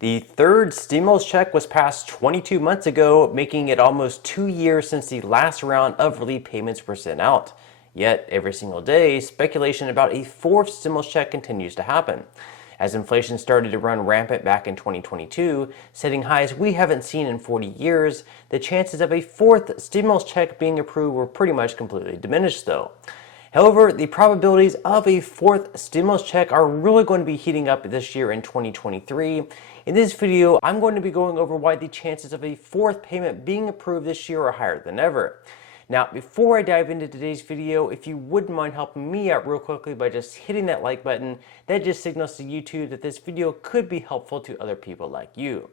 The third stimulus check was passed 22 months ago, making it almost 2 years since the last round of relief payments were sent out. Yet, every single day, speculation about a fourth stimulus check continues to happen. As inflation started to run rampant back in 2022, setting highs we haven't seen in 40 years, the chances of a fourth stimulus check being approved were pretty much completely diminished, though. However, the probabilities of a fourth stimulus check are really going to be heating up this year in 2023. In this video, I'm going to be going over why the chances of a fourth payment being approved this year are higher than ever. Now, before I dive into today's video, if you wouldn't mind helping me out real quickly by just hitting that like button, that just signals to YouTube that this video could be helpful to other people like you.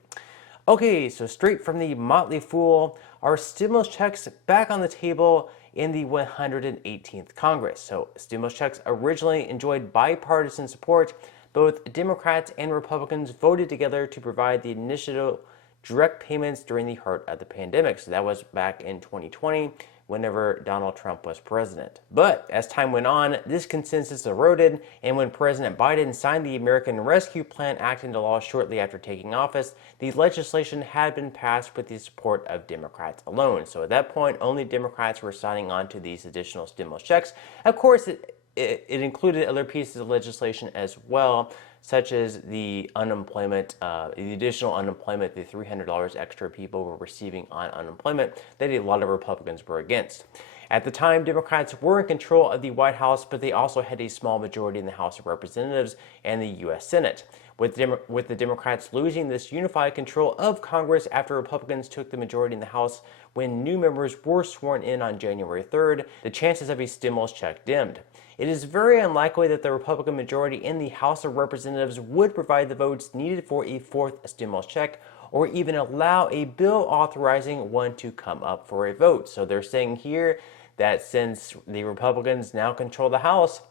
Okay, so straight from the Motley Fool, our stimulus checks back on the table in the 118th Congress. So stimulus checks originally enjoyed bipartisan support. Both Democrats and Republicans voted together to provide the initial direct payments during the heart of the pandemic. So that was back in 2020, whenever Donald Trump was president. But as time went on, this consensus eroded, and when President Biden signed the American Rescue Plan Act into law shortly after taking office, the legislation had been passed with the support of Democrats alone. So at that point, only Democrats were signing on to these additional stimulus checks. Of course, it included other pieces of legislation as well, such as the unemployment, the additional unemployment, the $300 extra people were receiving on unemployment that a lot of Republicans were against. At the time, Democrats were in control of the White House, but they also had a small majority in the House of Representatives and the U.S. Senate. With the Democrats losing this unified control of Congress after Republicans took the majority in the House when new members were sworn in on January 3rd, the chances of a stimulus check dimmed. It is very unlikely that the Republican majority in the House of Representatives would provide the votes needed for a fourth stimulus check, or even allow a bill authorizing one to come up for a vote. So they're saying here that since the Republicans now control the House,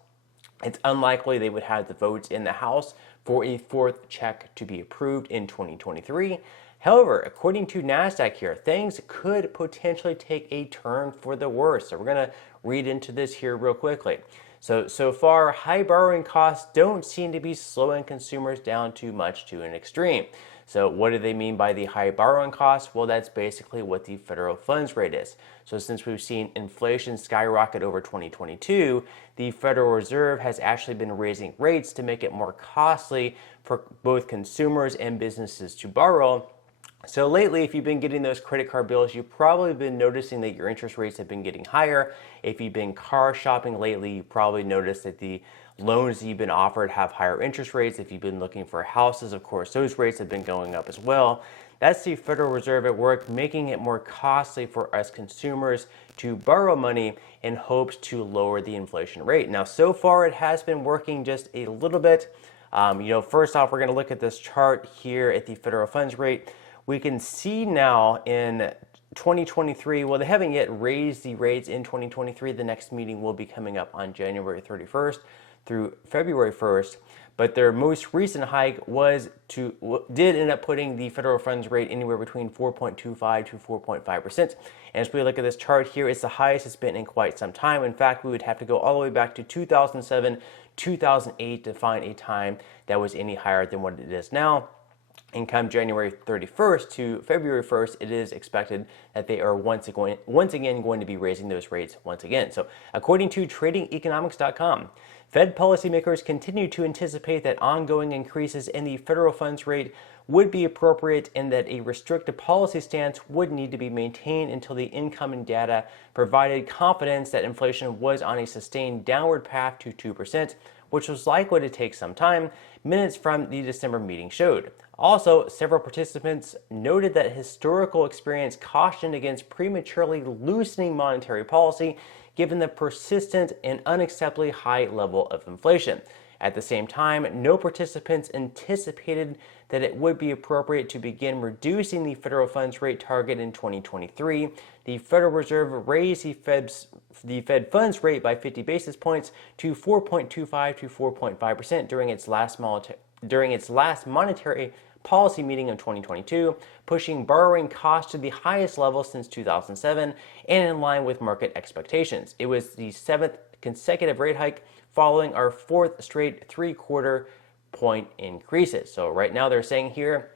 it's unlikely they would have the votes in the House for a fourth check to be approved in 2023. However, according to Ssdi here, things could potentially take a turn for the worse. So we're going to read into this here real quickly. So far, high borrowing costs don't seem to be slowing consumers down too much to an extreme. So what do they mean by the high borrowing costs? Well, that's basically what the federal funds rate is. So since we've seen inflation skyrocket over 2022, the Federal Reserve has actually been raising rates to make it more costly for both consumers and businesses to borrow. So lately, if you've been getting those credit card bills, you've probably been noticing that your interest rates have been getting higher. If you've been car shopping lately, you probably noticed that the loans that you've been offered have higher interest rates. If you've been looking for houses, of course, those rates have been going up as well. That's the Federal Reserve at work, making it more costly for us consumers to borrow money in hopes to lower the inflation rate. Now, so far, it has been working just a little bit. First off, we're going to look at this chart here at the federal funds rate. We can see now in 2023, well, they haven't yet raised the rates in 2023. The next meeting will be coming up on January 31st through February 1st. But their most recent hike did end up putting the federal funds rate anywhere between 4.25 to 4.5%. And as we look at this chart here, it's the highest it's been in quite some time. In fact, we would have to go all the way back to 2007, 2008 to find a time that was any higher than what it is now. And come January 31st to February 1st, it is expected that they are once again going to be raising those rates once again. So according to tradingeconomics.com, Fed policymakers continue to anticipate that ongoing increases in the federal funds rate would be appropriate and that a restrictive policy stance would need to be maintained until the incoming data provided confidence that inflation was on a sustained downward path to 2%, which was likely to take some time, minutes from the December meeting showed. Also, several participants noted that historical experience cautioned against prematurely loosening monetary policy given the persistent and unacceptably high level of inflation. At the same time, no participants anticipated that it would be appropriate to begin reducing the federal funds rate target in 2023. The Federal Reserve raised the Fed funds rate by 50 basis points to 4.25 to 4.5% during its last monetary policy meeting in 2022, pushing borrowing costs to the highest level since 2007 and in line with market expectations. It was the seventh consecutive rate hike following our fourth straight three-quarter point increases. So right now they're saying here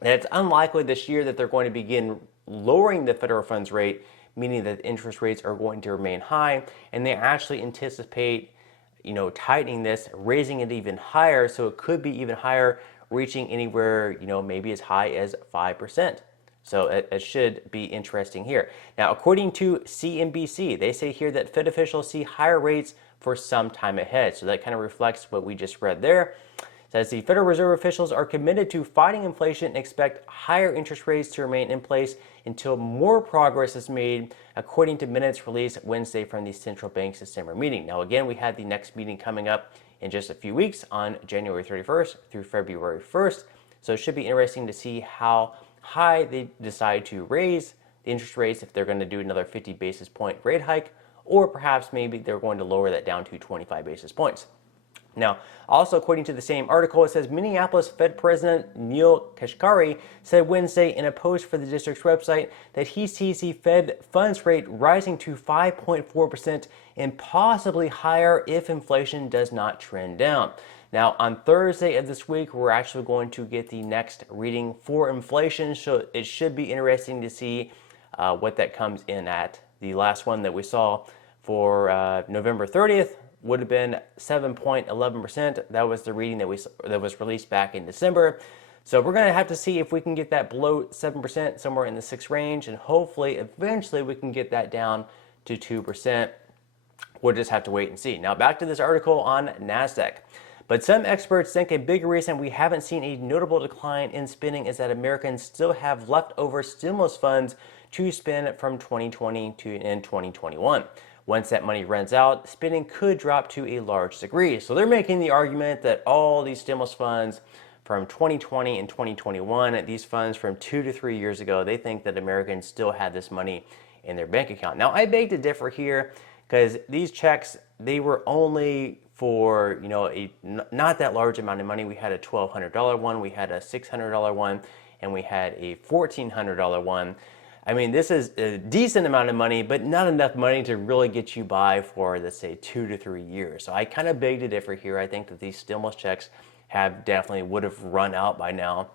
And it's unlikely this year that they're going to begin lowering the federal funds rate, meaning that interest rates are going to remain high, and they actually anticipate, tightening this, raising it even higher, so it could be even higher, reaching anywhere, maybe as high as 5%. So it should be interesting here. Now, according to CNBC, they say here that Fed officials see higher rates for some time ahead. So that kind of reflects what we just read there. It says the Federal Reserve officials are committed to fighting inflation and expect higher interest rates to remain in place until more progress is made, according to minutes released Wednesday from the central bank's December meeting. Now, again, we had the next meeting coming up in just a few weeks on January 31st through February 1st. So it should be interesting to see how high they decide to raise the interest rates, if they're going to do another 50 basis point rate hike, or perhaps maybe they're going to lower that down to 25 basis points. Now, also according to the same article, it says Minneapolis Fed President Neil Kashkari said Wednesday in a post for the district's website that he sees the Fed funds rate rising to 5.4% and possibly higher if inflation does not trend down. Now, on Thursday of this week, we're actually going to get the next reading for inflation, so it should be interesting to see what that comes in at. The last one that we saw for November 30th would have been 7.11%. That was the reading that was released back in December. So we're going to have to see if we can get that below 7%, somewhere in the 6 range, and hopefully, eventually, we can get that down to 2%. We'll just have to wait and see. Now, back to this article on NASDAQ. But some experts think a big reason we haven't seen a notable decline in spending is that Americans still have leftover stimulus funds to spend from 2020 to in 2021. Once that money runs out, spending could drop to a large degree. So they're making the argument that all these stimulus funds from 2020 and 2021, these funds from 2 to 3 years ago, they think that Americans still have this money in their bank account. Now, I beg to differ here, because these checks, they were only for, a not that large amount of money. We had a $1,200 one, we had a $600 one, and we had a $1,400 one. I mean, this is a decent amount of money, but not enough money to really get you by for, let's say, 2 to 3 years. So I kind of beg to differ here. I think that these stimulus checks would have run out by now.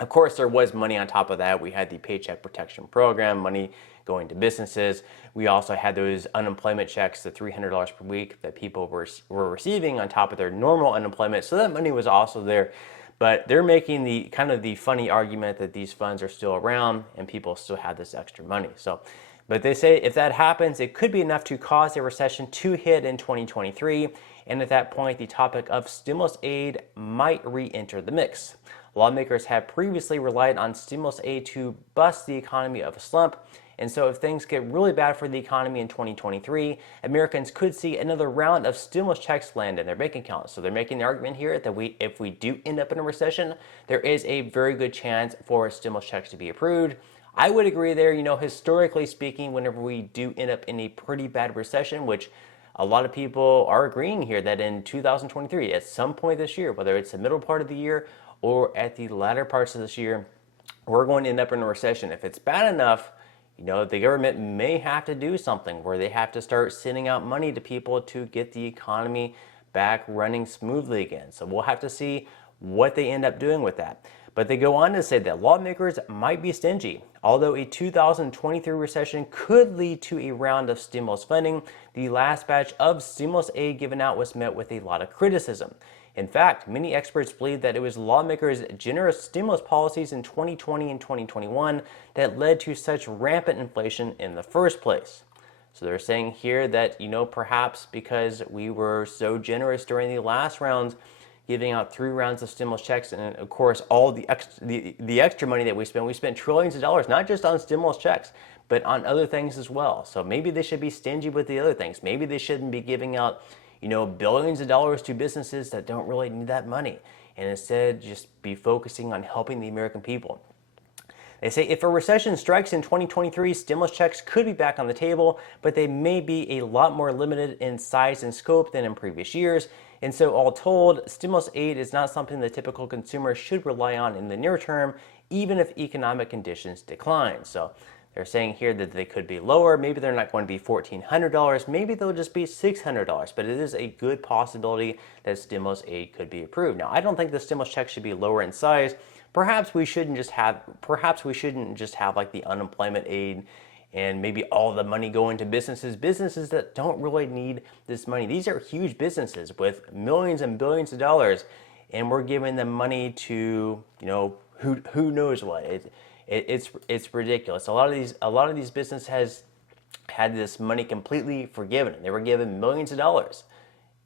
Of course, there was money on top of that. We had the Paycheck Protection Program, money going to businesses. We also had those unemployment checks, the $300 per week that people were receiving on top of their normal unemployment. So that money was also there. But they're making the kind of the funny argument that these funds are still around and people still have this extra money. But they say if that happens, it could be enough to cause a recession to hit in 2023. And at that point, the topic of stimulus aid might re-enter the mix. Lawmakers have previously relied on stimulus aid to bust the economy of a slump. And so if things get really bad for the economy in 2023, Americans could see another round of stimulus checks land in their bank accounts. So they're making the argument here that if we do end up in a recession, there is a very good chance for stimulus checks to be approved. I would agree there, historically speaking, whenever we do end up in a pretty bad recession, which a lot of people are agreeing here that in 2023, at some point this year, whether it's the middle part of the year or at the latter parts of this year, we're going to end up in a recession. If it's bad enough, the government may have to do something where they have to start sending out money to people to get the economy back running smoothly again. So we'll have to see what they end up doing with that. But they go on to say that lawmakers might be stingy. Although a 2023 recession could lead to a round of stimulus funding, the last batch of stimulus aid given out was met with a lot of criticism. In fact, many experts believe that it was lawmakers' generous stimulus policies in 2020 and 2021 that led to such rampant inflation in the first place. So they're saying here that, perhaps because we were so generous during the last rounds, giving out 3 rounds of stimulus checks, and of course all the extra money that we spent trillions of dollars, not just on stimulus checks, but on other things as well. So maybe they should be stingy with the other things. Maybe they shouldn't be giving out billions of dollars to businesses that don't really need that money, and instead just be focusing on helping the American people. They say if a recession strikes in 2023, stimulus checks could be back on the table, but they may be a lot more limited in size and scope than in previous years. And so all told, stimulus aid is not something the typical consumer should rely on in the near term, even if economic conditions decline. So they're saying here that they could be lower. Maybe they're not going to be $1,400. Maybe they'll just be $600. But it is a good possibility that stimulus aid could be approved. Now, I don't think the stimulus check should be lower in size, perhaps we shouldn't just have like the unemployment aid and maybe all the money going to businesses that don't really need this money. These are huge businesses with millions and billions of dollars, and we're giving them money to, who knows what. It's ridiculous. A lot of these businesses has had this money completely forgiven. They were given millions of dollars,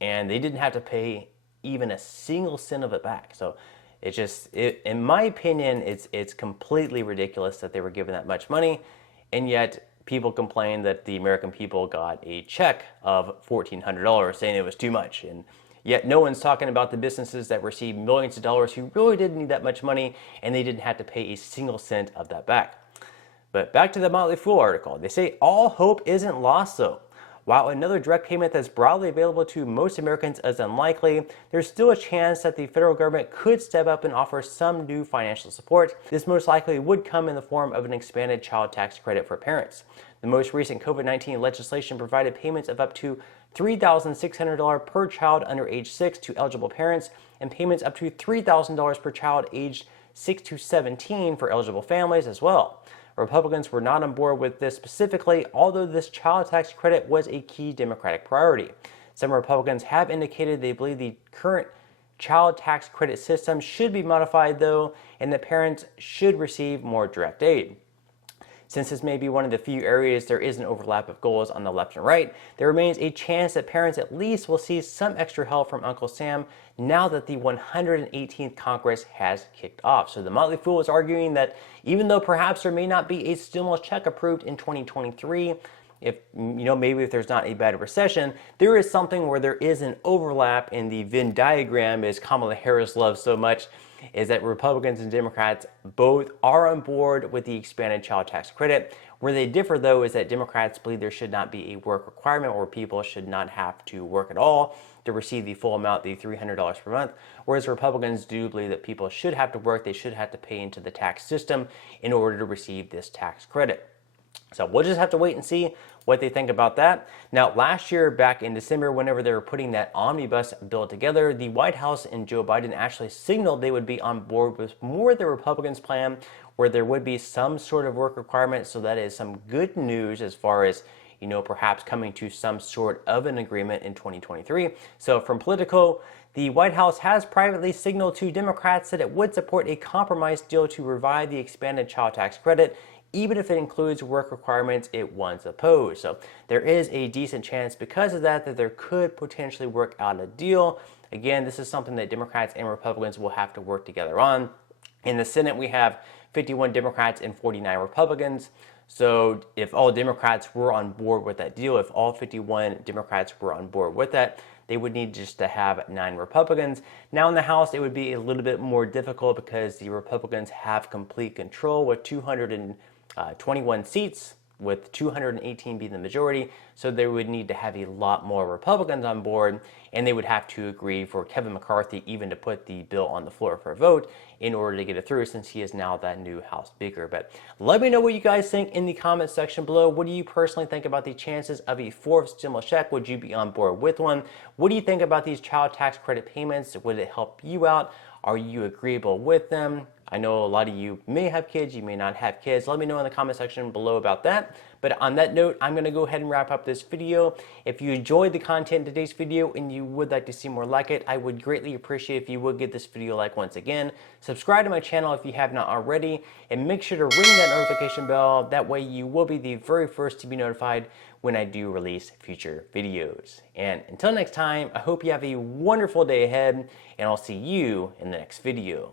and they didn't have to pay even a single cent of it back. So in my opinion, it's completely ridiculous that they were given that much money, and yet people complain that the American people got a check of $1,400 saying it was too much. And yet no one's talking about the businesses that received millions of dollars who really didn't need that much money, and they didn't have to pay a single cent of that back. But back to the Motley Fool article. They say all hope isn't lost though. While another direct payment that's broadly available to most Americans is unlikely, there's still a chance that the federal government could step up and offer some new financial support. This most likely would come in the form of an expanded child tax credit for parents. The most recent COVID-19 legislation provided payments of up to $3,600 per child under age 6 to eligible parents, and payments up to $3,000 per child aged 6 to 17 for eligible families as well. Republicans were not on board with this specifically, although this child tax credit was a key Democratic priority. Some Republicans have indicated they believe the current child tax credit system should be modified, though, and that parents should receive more direct aid. Since this may be one of the few areas there is an overlap of goals on the left and right, there remains a chance that parents at least will see some extra help from Uncle Sam now that the 118th Congress has kicked off. So the Motley Fool is arguing that even though perhaps there may not be a stimulus check approved in 2023, maybe if there's not a bad recession, there is something where there is an overlap in the Venn diagram, as Kamala Harris loves so much, is that Republicans and Democrats both are on board with the expanded child tax credit. Where they differ, though, is that Democrats believe there should not be a work requirement where people should not have to work at all to receive the full amount, the $300 per month, whereas Republicans do believe that people should have to work, they should have to pay into the tax system in order to receive this tax credit. So we'll just have to wait and see what they think about that. Now, last year, back in December, whenever they were putting that omnibus bill together, the White House and Joe Biden actually signaled they would be on board with more of the Republicans' plan, where there would be some sort of work requirement. So that is some good news as far as, perhaps coming to some sort of an agreement in 2023. So from Politico, the White House has privately signaled to Democrats that it would support a compromise deal to revive the expanded child tax credit, even if it includes work requirements it once opposed. So there is a decent chance because of that there could potentially work out a deal. Again, this is something that Democrats and Republicans will have to work together on. In the Senate, we have 51 Democrats and 49 Republicans. So if all Democrats were on board with that deal, if all 51 Democrats were on board with that, they would need just to have 9 Republicans. Now in the House, it would be a little bit more difficult because the Republicans have complete control with 221 seats, with 218 being the majority. So they would need to have a lot more Republicans on board, and they would have to agree for Kevin McCarthy even to put the bill on the floor for a vote in order to get it through, since he is now that new House Speaker. But let me know what you guys think in the comment section below. What do you personally think about the chances of a 4th stimulus check? Would you be on board with one? What do you think about these child tax credit payments? Would it help you out? Are you agreeable with them? I know a lot of you may have kids, you may not have kids. Let me know in the comment section below about that. But on that note, I'm going to go ahead and wrap up this video. If you enjoyed the content in today's video and you would like to see more like it, I would greatly appreciate if you would give this video a like once again. Subscribe to my channel if you have not already, and make sure to ring that notification bell. That way you will be the very first to be notified when I do release future videos. And until next time, I hope you have a wonderful day ahead, and I'll see you in the next video.